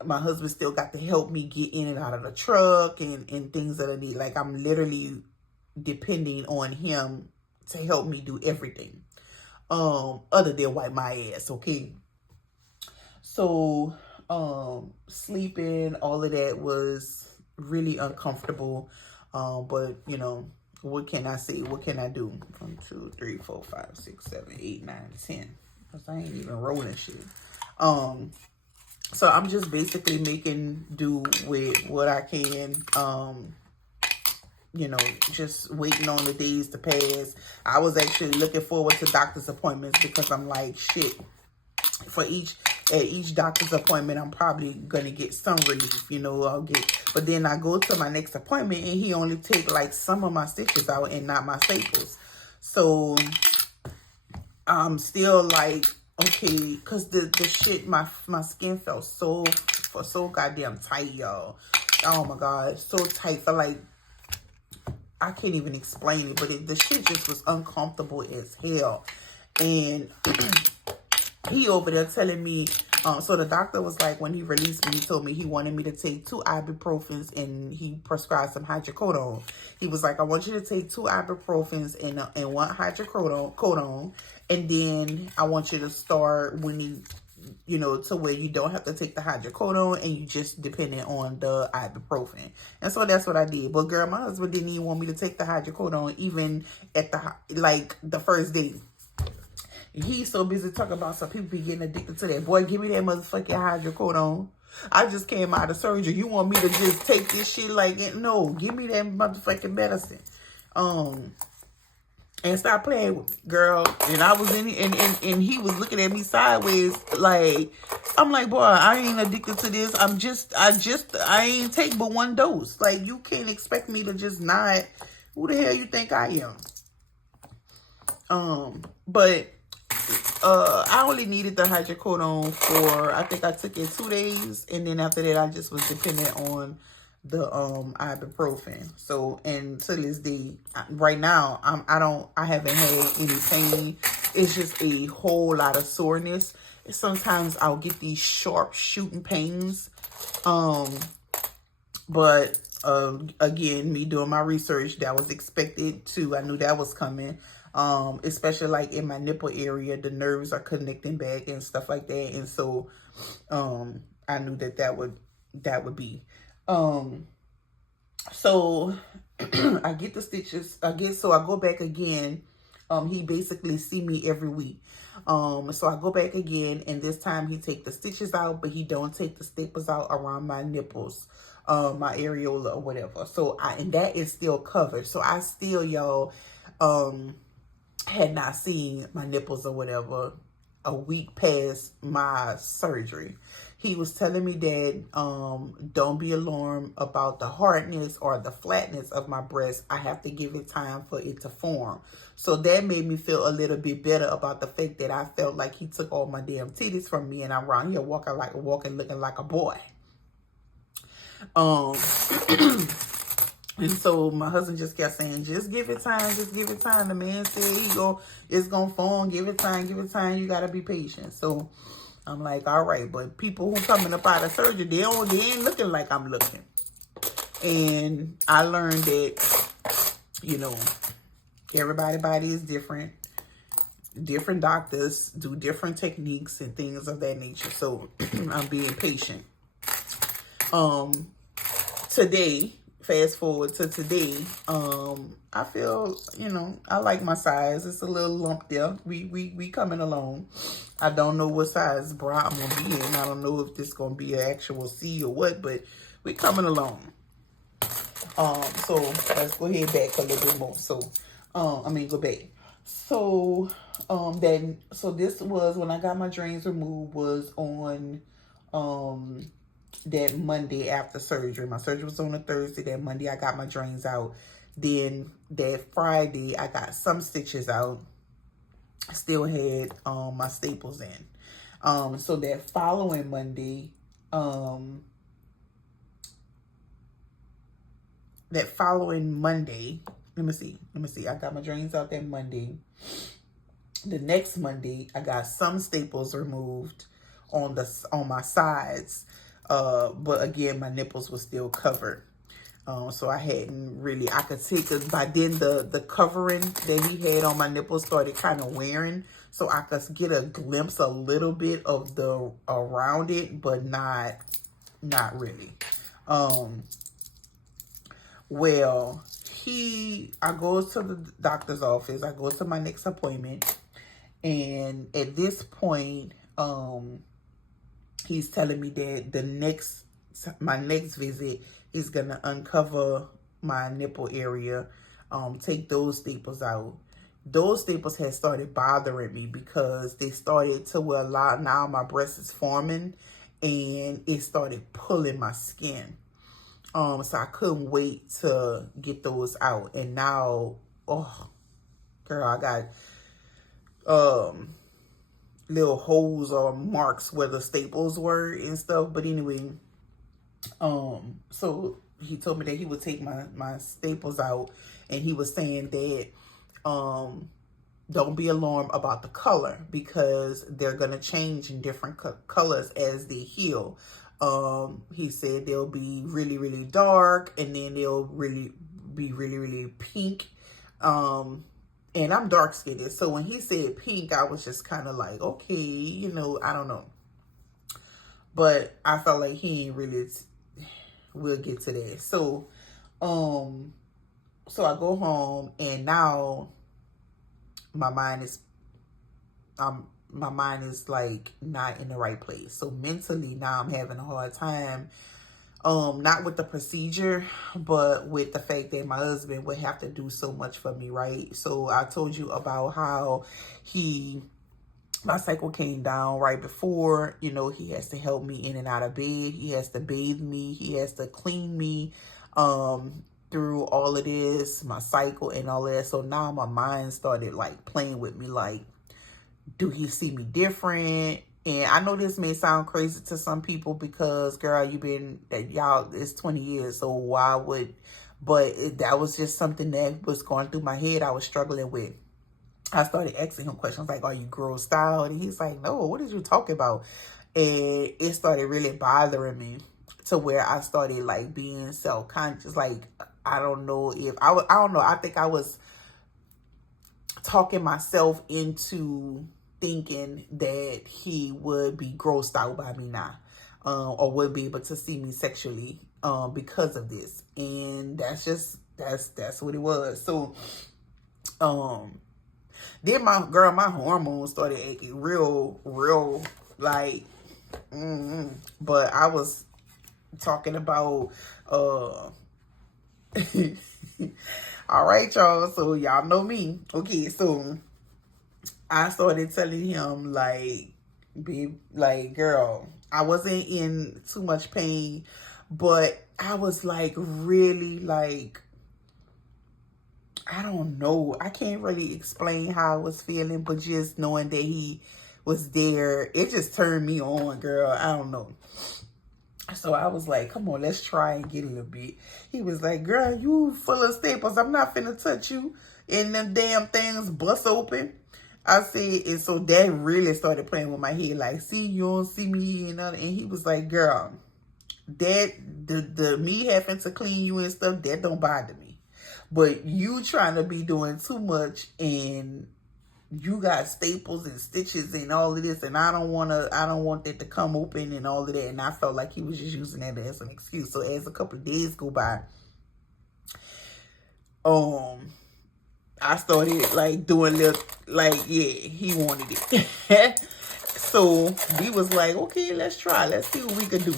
my husband still got to help me get in and out of the truck and things that I need. Like, I'm literally depending on him to help me do everything. Other than wipe my ass, okay? So, sleeping, all of that was really uncomfortable. But, what can I say? What can I do? 1, 2, 3, 4, 5, 6, 7, 8, 9, 10. Because I ain't even rolling shit. So I'm just basically making do with what I can. Just waiting on the days to pass. I was actually looking forward to doctor's appointments because I'm like, shit. At each doctor's appointment, I'm probably gonna get some relief, but then I go to my next appointment and he only take like some of my stitches out and not my staples. So I'm still like, okay, because the shit, my skin felt so goddamn tight, y'all. Oh my God, so tight for like, I can't even explain it, but the shit just was uncomfortable as hell. And he over there telling me, so the doctor was like, when he released me, he told me he wanted me to take 2 ibuprofens and he prescribed some hydrocodone. He was like, I want you to take 2 ibuprofens and 1 hydrocodone, and then I want you to start, when you know, to where you don't have to take the hydrocodone and you just dependent on the ibuprofen. And so that's what I did. But girl, my husband didn't even want me to take the hydrocodone even at the first day. He's so busy talking about some people be getting addicted to that. Boy, give me that motherfucking hydrocodone. I just came out of surgery. You want me to just take this shit like it? No, give me that motherfucking medicine. And stop playing with me, girl. And I was and he was looking at me sideways like, I'm like, boy, I ain't addicted to this. I ain't take but one dose. Like, you can't expect me to just not. Who the hell you think I am? But I only needed the hydrocodone for, I think I took it 2 days, and then after that I just was dependent on the ibuprofen. So, and to this day, right now, I haven't had any pain. It's just a whole lot of soreness. Sometimes I'll get these sharp shooting pains. But again, me doing my research, that was expected too. I knew that was coming. Especially like in my nipple area, the nerves are connecting back and stuff like that. And so, I knew that would be, so I get the stitches again. So I go back again. He basically see me every week. So I go back again, and this time he take the stitches out, but he don't take the staples out around my nipples, my areola or whatever. So and that is still covered. So I still, y'all, had not seen my nipples or whatever a week past my surgery. He was telling me that don't be alarmed about the hardness or the flatness of my breast. I have to give it time for it to form. So that made me feel a little bit better about the fact that I felt like he took all my damn titties from me, and I'm around here walking looking like a boy. And so my husband just kept saying, just give it time, just give it time. The man said it's gonna form, give it time, you gotta be patient. So I'm like, all right, but people who coming up out of surgery, they ain't looking like I'm looking. And I learned that, you know, everybody's body is different. Different doctors do different techniques and things of that nature. So I'm being patient. Today, fast forward to today, I feel, you know, I like my size. It's a little lump there. We coming along. I don't know what size bra I'm gonna be in. I don't know if this gonna be an actual C or what, but we coming along. So let's go ahead back a little bit more. So, go back. So, so this was when I got my drains removed, was on, that Monday after surgery. My surgery was on a Thursday. That Monday I got my drains out. Then that Friday I got some stitches out. I still had my staples in. So that following Monday, let me see. I got my drains out that Monday. The next Monday I got some staples removed on my sides. But again, my nipples were still covered. So I hadn't really, I could see, because by then the covering that he had on my nipples started kind of wearing. So I could get a glimpse a little bit of the around it, but not really. Well, I go to the doctor's office. I go to my next appointment. And at this point, he's telling me that my next visit is gonna uncover my nipple area, take those staples out. Those staples had started bothering me because they started to now my breast is forming, and it started pulling my skin. So I couldn't wait to get those out. And now, oh, girl, I got little holes or marks where the staples were and stuff. But anyway, so he told me that he would take my staples out, and he was saying that don't be alarmed about the color, because they're gonna change in different colors as they heal. He said they'll be really, really dark, and then they'll be really, really pink. And I'm dark skinned. So when he said pink, I was just kind of like, okay, you know, I don't know. But I felt like he ain't really, we'll get to that. So, so I go home and now my mind is, my mind is like not in the right place. So mentally now I'm having a hard time, not with the procedure, but with the fact that my husband would have to do so much for me, right? So I told you about how my cycle came down right before, you know, he has to help me in and out of bed. He has to bathe me. He has to clean me, through all of this, my cycle and all of that. So now my mind started like playing with me, like, do he see me different? And I know this may sound crazy to some people because, girl, y'all, it's 20 years, so why would, but that was just something that was going through my head. I was struggling with. I started asking him questions like, are you grossed out? And he's like, no, what did you talk about? And it started really bothering me to where I started like being self-conscious. Like, I don't know if I don't know. I think I was talking myself into thinking that he would be grossed out by me now, or would be able to see me sexually, because of this. And that's what it was. So, then my hormones started acting real, like, but I was talking about, all right, y'all. So y'all know me. Okay, so I started telling him like, be like, girl, I wasn't in too much pain, but I was like really like, I don't know. I can't really explain how I was feeling, but just knowing that he was there, it just turned me on, girl. I don't know. So I was like, come on, let's try and get a little bit. He was like, girl, you full of staples. I'm not finna touch you. And them damn things bust open. I said, and so that really started playing with my head. Like, see, you don't see me. And he was like, girl, that the me having to clean you and stuff, that don't bother me. But you trying to be doing too much and you got staples and stitches and all of this, and I don't want that to come open and all of that. And I felt like he was just using that as an excuse. So as a couple of days go by, I started like doing little, like, yeah, he wanted it. So we was like, okay, let's try. Let's see what we could do.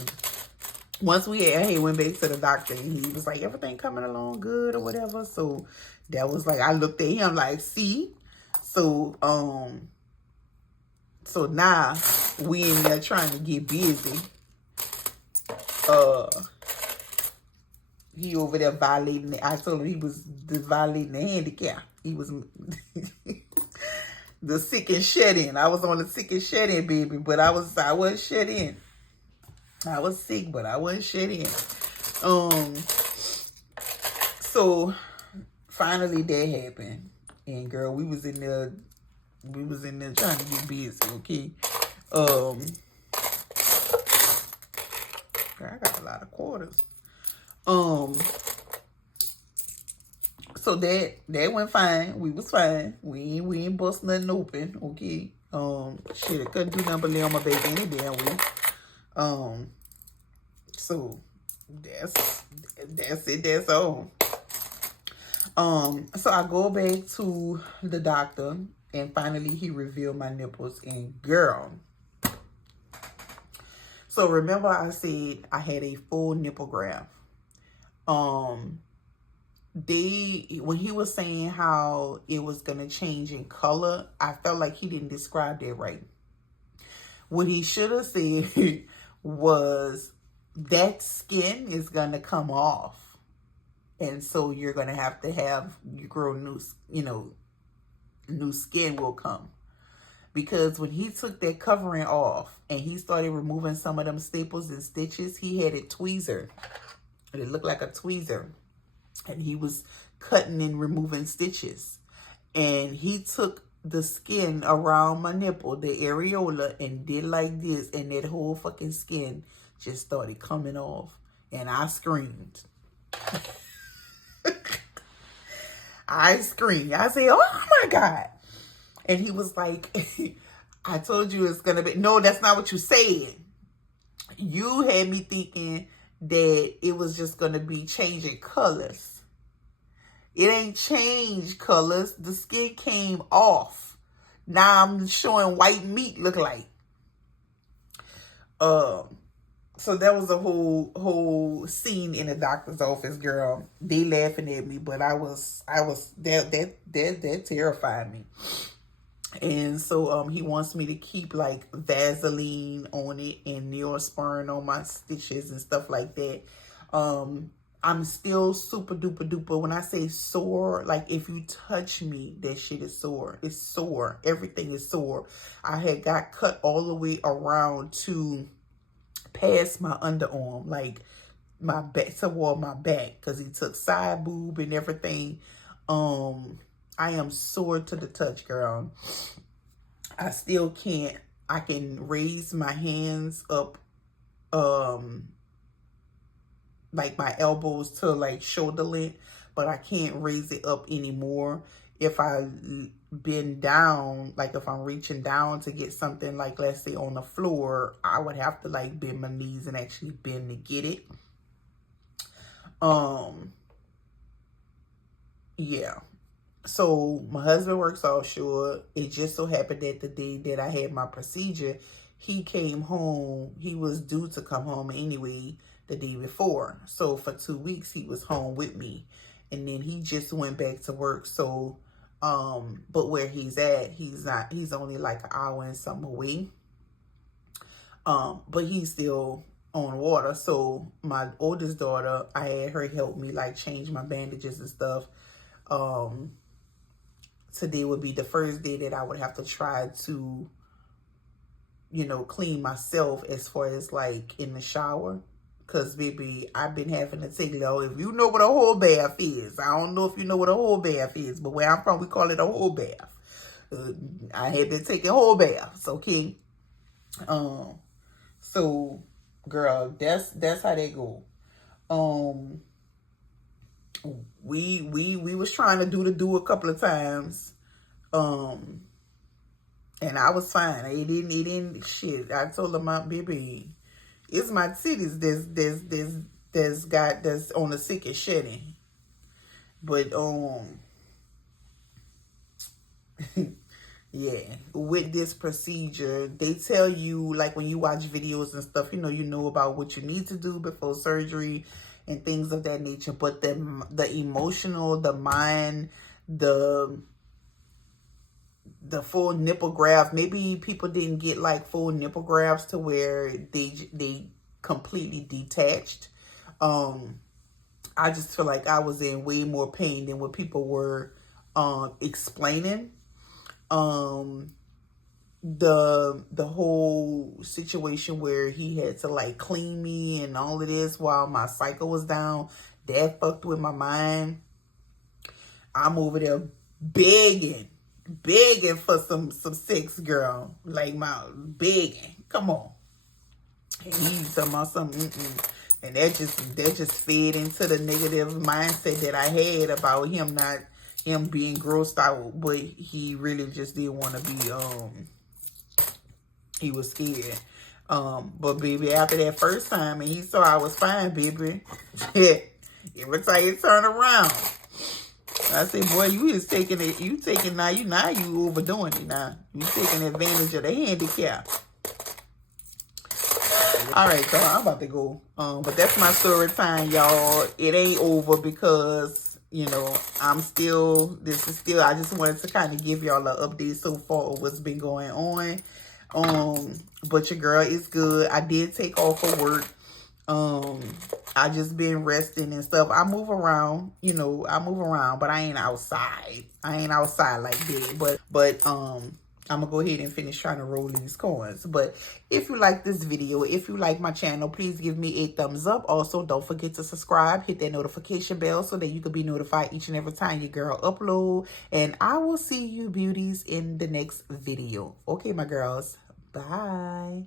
Once he went back to the doctor and he was like, everything coming along good or whatever. So that was like, I looked at him like, see? So, so now we in there trying to get busy. He over there violating I told him he was violating the handicap. He was the sick and shed in. I was on the sick and shed in, baby, but I wasn't shed in. I was sick, but I wasn't shed in. So finally that happened. And girl, we was in there trying to get busy, okay? Girl, I got a lot of quarters. So that went fine. We was fine. We ain't bust nothing open, okay? Shit, I couldn't do nothing but lay on my baby any damn way. So that's it. That's all. So I go back to the doctor and finally he revealed my nipples, and girl. So remember I said I had a full nipple graft. When he was saying how it was gonna change in color, I felt like he didn't describe that right. What he should have said was that skin is gonna come off. And so you're going to have you grow new skin will come. Because when he took that covering off and he started removing some of them staples and stitches, he had a tweezer. It looked like a tweezer. And he was cutting and removing stitches. And he took the skin around my nipple, the areola, and did like this. And that whole fucking skin just started coming off. And I screamed. I screamed. I said, oh my God. And he was like, I told you it's going to be. No, that's not what you said. You had me thinking that it was just going to be changing colors. It ain't changed colors. The skin came off. Now I'm showing white meat look like. So that was a whole scene in the doctor's office, girl. They laughing at me, but that terrified me. And so he wants me to keep like Vaseline on it and Neosporin on my stitches and stuff like that. I'm still super duper duper. When I say sore, like if you touch me, that shit is sore. It's sore. Everything is sore. I had got cut all the way around to past my underarm, like my back, toward my back, because he took side boob and everything. I am sore to the touch, girl. I still can't. I can raise my hands up, like my elbows to like shoulder length, but I can't raise it up anymore. If I bend down, like if I'm reaching down to get something, like let's say on the floor, I would have to like bend my knees and actually bend to get it. Yeah. So my husband works offshore. It just so happened that the day that I had my procedure, he came home. He was due to come home anyway the day before. So for 2 weeks, he was home with me. And then he just went back to work. So, but where he's at, he's only like an hour and something away. But he's still on water. So my oldest daughter, I had her help me like change my bandages and stuff. Today would be the first day that I would have to try to, you know, clean myself as far as like in the shower. Because, baby, I've been having to take it out. If you know what a whole bath is, I don't know if you know what a whole bath is, but where I'm from, we call it a whole bath. I had been taking whole baths, okay? So, girl, that's how they go. We was trying to do a couple of times, and I was fine. It didn't shit. I told him, my baby, it's my titties that's on the sick and shedding. But yeah, with this procedure, they tell you, like when you watch videos and stuff, you know about what you need to do before surgery and things of that nature. But the emotional, the mind, the full nipple graft, maybe people didn't get like full nipple grafts to where they completely detached. I just feel like I was in way more pain than what people were explaining. The whole situation where he had to like clean me and all of this while my cycle was down, that fucked with my mind. I'm over there begging for some sex, girl. Like my begging. Come on. And he's talking about something. And that just fed into the negative mindset that I had about him being grossed out, but he really just didn't want to be he was scared. But baby, after that first time and he saw I was fine, baby, every time you turn around, I say, boy, you is taking it. You overdoing it now. You taking advantage of the handicap. All right, so I'm about to go. But that's my story time, y'all. It ain't over because, I just wanted to kind of give y'all an update so far of what's been going on. But your girl is good. I did take off of work. I just been resting and stuff. I move around, but I ain't outside. Like that. But I'm gonna go ahead and finish trying to roll these coins. But if you like this video, if you like my channel, please give me a thumbs up. Also, don't forget to subscribe, hit that notification bell so that you can be notified each and every time your girl upload. And I will see you beauties in the next video. Okay, my girls. Bye.